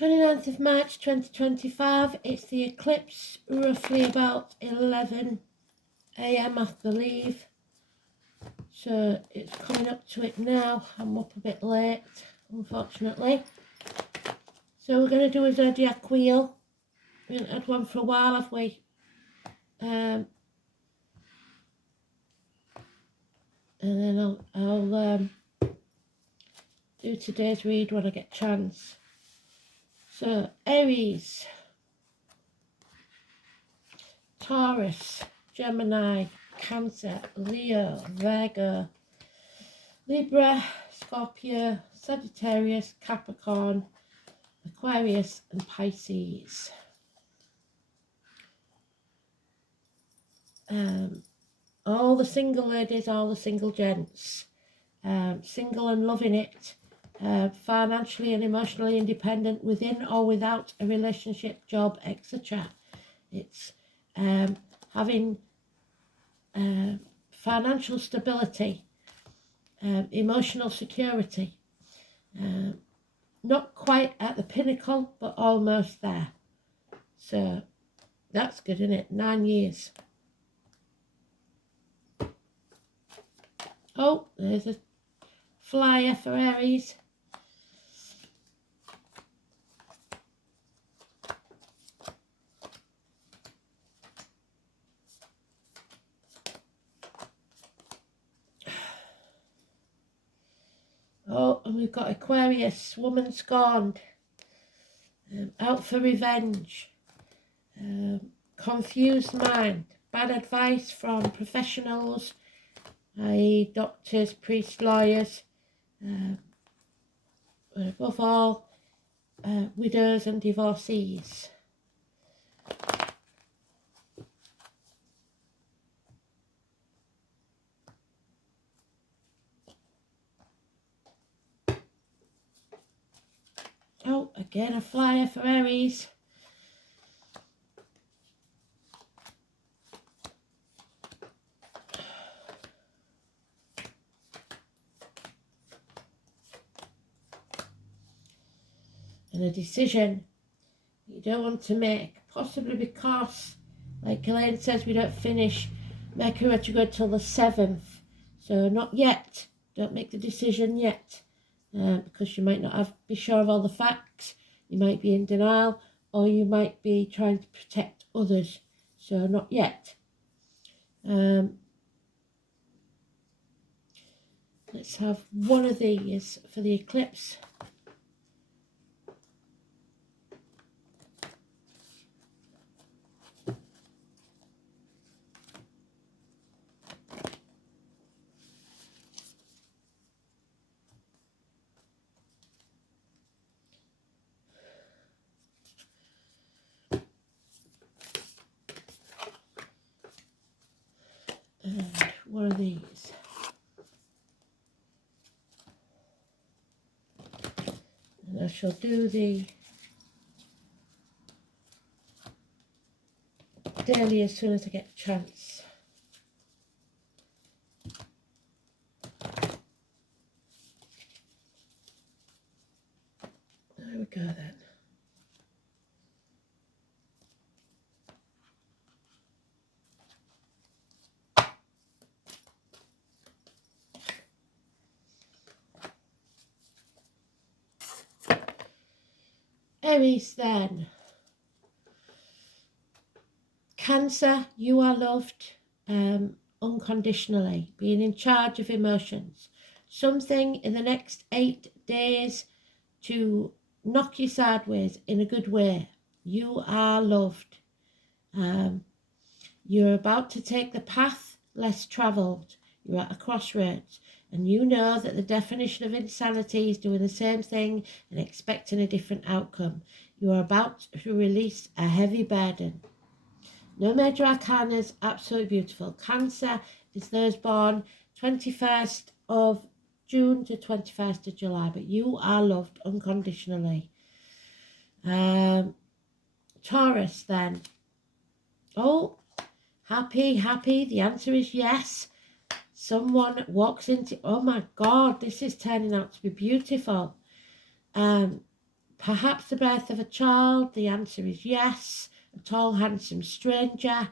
29th of March 2025. It's the eclipse, roughly about 11 AM, I believe. So it's coming up to it now. I'm up a bit late, unfortunately. So we're going to do a zodiac wheel. We haven't had one for a while, have we? And then I'll do today's read when I get a chance. So Aries, Taurus, Gemini, Cancer, Leo, Virgo, Libra, Scorpio, Sagittarius, Capricorn, Aquarius and Pisces. All the single ladies, all the single gents, single and loving it, financially and emotionally independent within or without a relationship, job, etc. It's having financial stability, emotional security, not quite at the pinnacle, but almost there. So that's good, isn't it? 9 years. Oh, there's a flyer for Aries. Oh, and we've got Aquarius, woman scorned, out for revenge, confused mind, bad advice from professionals, i.e. doctors, priests, lawyers, but above all, widows and divorcees. Oh, again a flyer for Aries. And a decision you don't want to make, possibly because, like Elaine says, we don't finish Mercury retrograde till the 7th. So not yet. Don't make the decision yet. Because you might not be sure of all the facts, you might be in denial, or you might be trying to protect others. So not yet. Let's have one of these for the eclipse. And one of these. And I shall do the daily as soon as I get a chance. There we go then. Aries then. Cancer, you are loved unconditionally, being in charge of emotions. Something in the next 8 days to knock you sideways in a good way. You are loved. You're about to take the path less travelled. You're at a crossroads. And you know that the definition of insanity is doing the same thing and expecting a different outcome. You are about to release a heavy burden. No major arcana is absolutely beautiful. Cancer is those born 21st of June to 21st of July. But you are loved unconditionally. Taurus then. Oh, happy. The answer is yes. Someone walks into, oh my God, this is turning out to be beautiful. perhaps the birth of a child. The answer is yes. A tall, handsome stranger.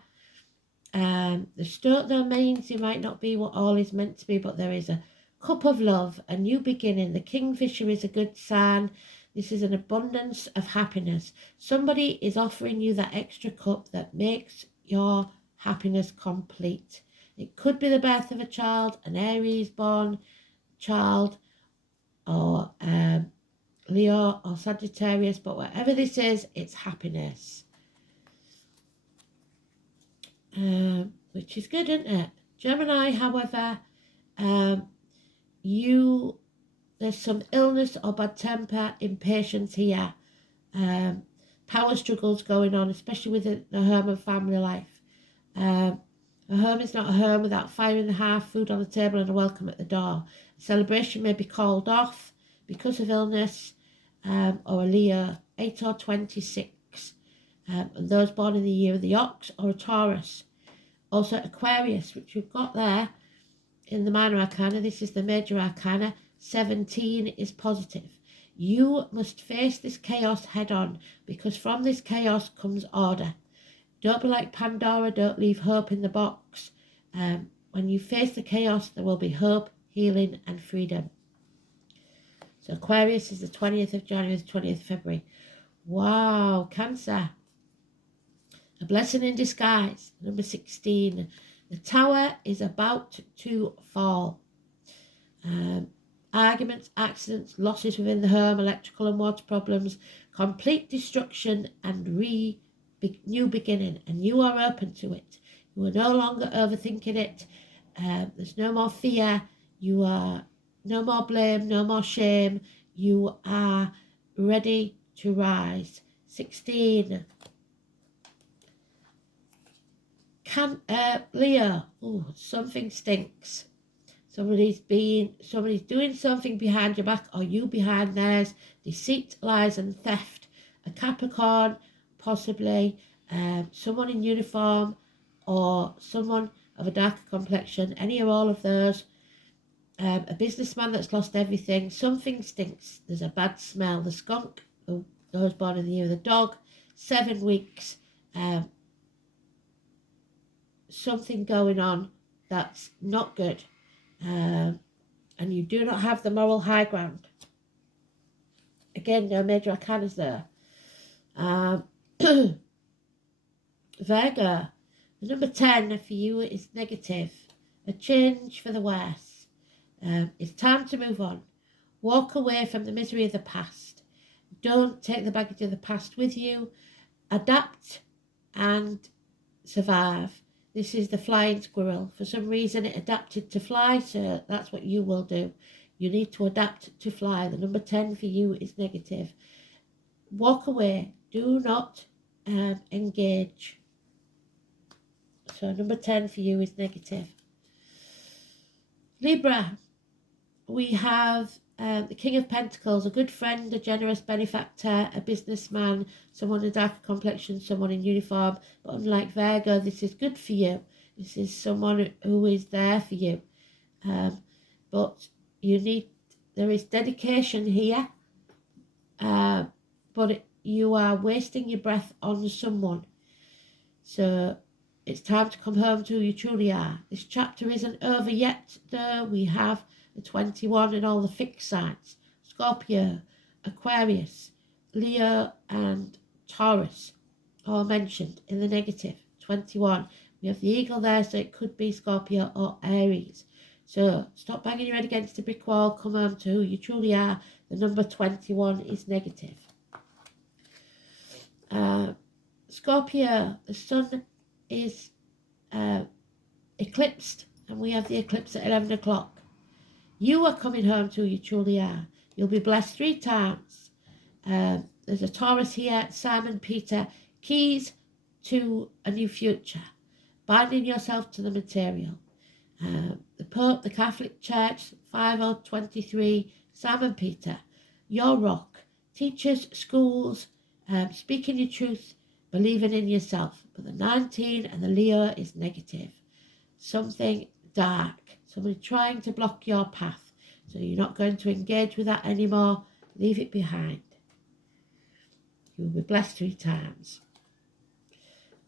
The stoat though means you might not be what all is meant to be, but there is a cup of love, a new beginning. The kingfisher is a good sign. This is an abundance of happiness. Somebody is offering you that extra cup that makes your happiness complete. It could be the birth of a child, an Aries born child, or Leo or Sagittarius, but whatever this is, it's happiness. Which is good, isn't it? Gemini, however, there's some illness or bad temper, impatience here. Power struggles going on, especially within the home and family life. A home is not a home without fire in the hearth, food on the table and a welcome at the door. A celebration may be called off because of illness, or a Leo, 8 or 26. And those born in the year of the ox, or a Taurus. Also Aquarius, which we've got there in the minor arcana. This is the major arcana. 17 is positive. You must face this chaos head on, because from this chaos comes order. Don't be like Pandora, don't leave hope in the box. When you face the chaos, there will be hope, healing and freedom. So Aquarius is the 20th of January, the 20th of February. Wow, Cancer. A blessing in disguise, number 16. The tower is about to fall. Arguments, accidents, losses within the home, electrical and water problems, complete destruction and new beginning. And you are open to it. You are no longer overthinking it. There's no more fear. You are no more blame, no more shame. You are ready to rise. 16. Leo, something stinks. Somebody's doing something behind your back, or you behind theirs. Deceit, lies and theft. A Capricorn, possibly someone in uniform, or someone of a darker complexion, any or all of those. A businessman that's lost everything. Something stinks. There's a bad smell. The skunk, those born in the year of the dog. 7 weeks. Something going on that's not good, and you do not have the moral high ground. Again, no major arcanas there. Virgo, the number 10 for you is negative. A change for the worse. It's time to move on. Walk away from the misery of the past. Don't take the baggage of the past with you. Adapt and survive. This is the flying squirrel. For some reason it adapted to fly, so that's what you will do. You need to adapt to fly. The number 10 for you is negative. Walk away. Do not engage. So number 10 for you is negative. Libra, we have the King of Pentacles, a good friend, a generous benefactor, a businessman, someone in darker complexion, someone in uniform. But unlike Virgo, this is good for you. This is someone who is there for you. But there is dedication here, but you are wasting your breath on someone. So it's time to come home to who you truly are. This chapter isn't over yet, though. We have the 21 and all the fixed signs. Scorpio, Aquarius, Leo and Taurus, all mentioned in the negative. 21. We have the eagle there, so it could be Scorpio or Aries. So stop banging your head against a brick wall. Come home to who you truly are. The number 21 is negative. Scorpio, the sun is eclipsed, and we have the eclipse at 11 o'clock. You are coming home to who you truly are. You'll be blessed 3 times. There's a Taurus here, Simon Peter, keys to a new future, binding yourself to the material. The Pope, the Catholic Church, 5023, Simon Peter, your rock. Teachers, schools, speaking your truth, believing in yourself. But the 19 and the Leo is negative. Something dark. Somebody trying to block your path. So you're not going to engage with that anymore. Leave it behind. You will be blessed 3 times.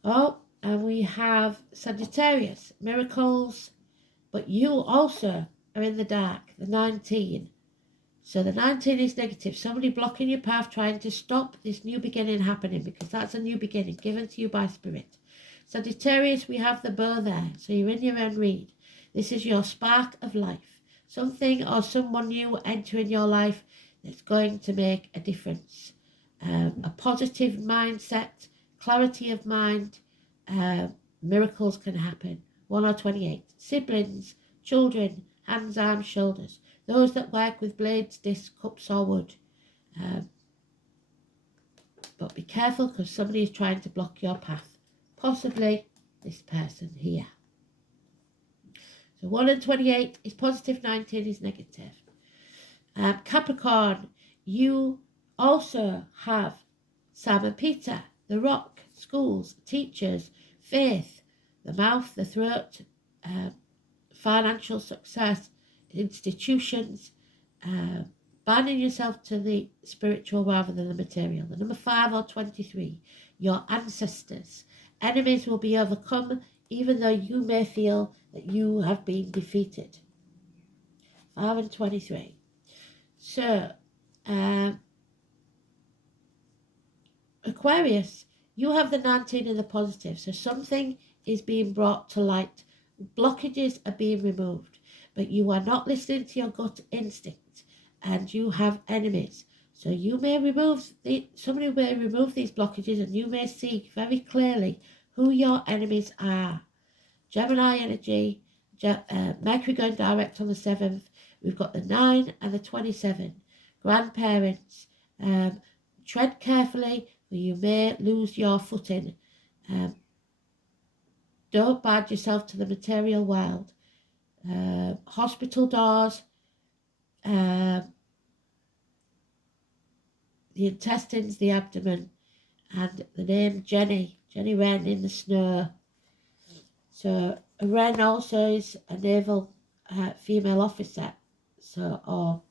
Oh, and we have Sagittarius, miracles, but you also are in the dark, the 19. So the 19 is negative. Somebody blocking your path, trying to stop this new beginning happening, because that's a new beginning given to you by Spirit. Sagittarius, we have the bow there. So you're in your own read. This is your spark of life. Something or someone new entering your life that's going to make a difference. A positive mindset, clarity of mind, miracles can happen. 1 or 28. Siblings, children, hands, arms, shoulders. Those that work with blades, discs, cups or wood. But be careful, because somebody is trying to block your path. Possibly this person here. So 1 and 28 is positive, 19 is negative. Capricorn, you also have Sam and Peter, the rock, schools, teachers, faith, the mouth, the throat, financial success, institutions, binding yourself to the spiritual rather than the material. The number 5 or 23, your ancestors. Enemies will be overcome, even though you may feel that you have been defeated. 5 and 23. So, Aquarius, you have the 19 in the positive. So something is being brought to light. Blockages are being removed. But you are not listening to your gut instinct. And you have enemies. So you may remove, somebody may remove these blockages, and you may see very clearly who your enemies are. Gemini energy, Mercury going direct on the 7th. We've got the 9 and the 27. Grandparents, tread carefully, or you may lose your footing. Don't bind yourself to the material world. Hospital doors, the intestines, the abdomen, and the name Jenny Wren in the snow. So a Wren also is a naval female officer, so or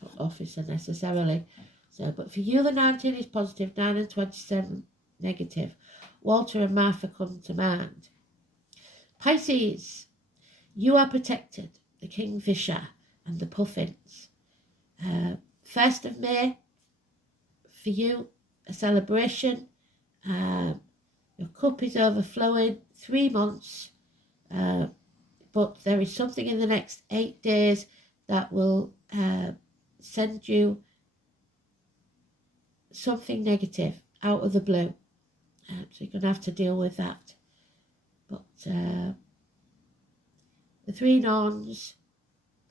not officer necessarily. So, but for you, the 19 is positive, 9 and 27 negative. Walter and Martha come to mind. Pisces, you are protected. The Kingfisher and the Puffins. 1st of May, for you, a celebration. Your cup is overflowing. 3 months. But there is something in the next 8 days that will send you something negative out of the blue. So you're going to have to deal with that. But the 3 Nones,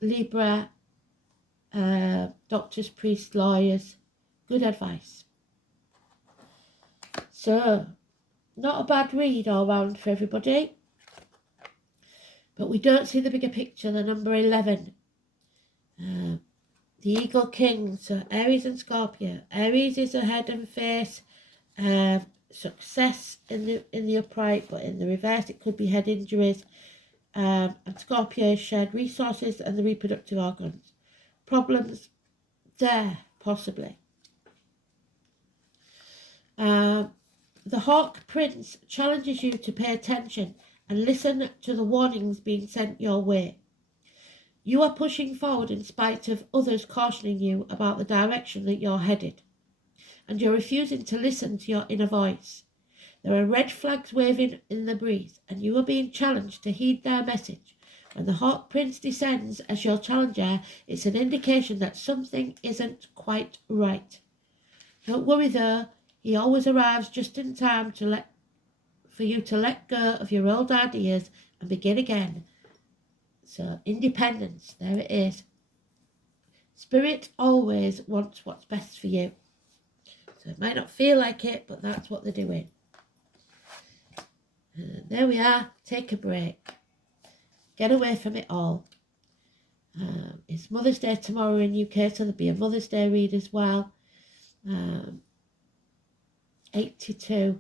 Libra, doctors, priests, lawyers, good advice. So, not a bad read all round for everybody. But we don't see the bigger picture, the number 11. The Eagle King, so Aries and Scorpio. Aries is a head and face, success in the upright, but in the reverse it could be head injuries. And Scorpio is shared resources and the reproductive organs. Problems there, possibly. The Hawk Prince challenges you to pay attention and listen to the warnings being sent your way. You are pushing forward in spite of others cautioning you about the direction that you're headed, and you're refusing to listen to your inner voice. There are red flags waving in the breeze, and you are being challenged to heed their message. When the Hawk Prince descends as your challenger, it's an indication that something isn't quite right. Don't worry though, he always arrives just in time for you to let go of your old ideas and begin again. So, independence, there it is. Spirit always wants what's best for you. So it might not feel like it, but that's what they're doing. There we are. Take a break. Get away from it all. It's Mother's Day tomorrow in UK, so there'll be a Mother's Day read as well. 82.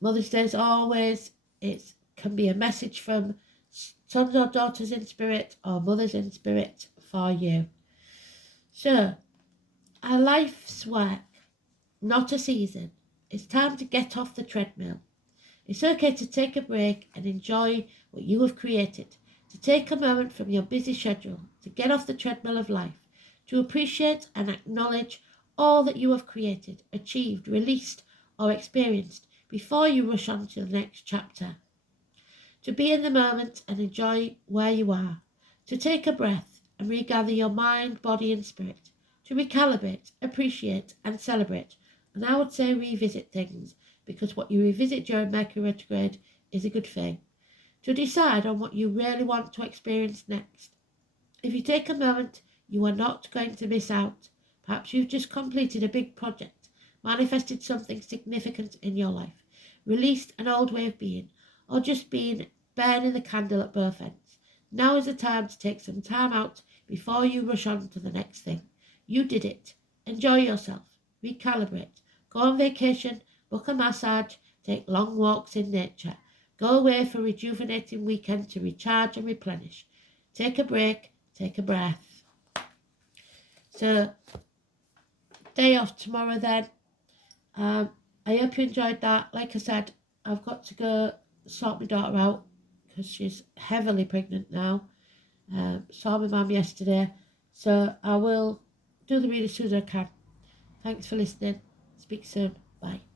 Mother's Day, as always, it can be a message from sons or daughters in spirit or mothers in spirit for you. So, a life's work, not a season. It's time to get off the treadmill. It's okay to take a break and enjoy what you have created, to take a moment from your busy schedule, to get off the treadmill of life, to appreciate and acknowledge all that you have created, achieved, released, or experienced before you rush on to the next chapter. To be in the moment and enjoy where you are, to take a breath and regather your mind, body, and spirit, to recalibrate, appreciate, and celebrate. And I would say revisit things, because what you revisit during Mercury retrograde is a good thing. To decide on what you really want to experience next. If you take a moment, you are not going to miss out. Perhaps you've just completed a big project, manifested something significant in your life, released an old way of being, or just been burning the candle at both ends. Now is the time to take some time out before you rush on to the next thing. You did it. Enjoy yourself. Recalibrate. Go on vacation. Book a massage. Take long walks in nature. Go away for a rejuvenating weekend to recharge and replenish. Take a break. Take a breath. So, day off tomorrow then. I hope you enjoyed that. Like I said, I've got to go sort my daughter out because she's heavily pregnant now. Saw my mum yesterday. So I will do the read as soon as I can. Thanks for listening. Speak soon. Bye.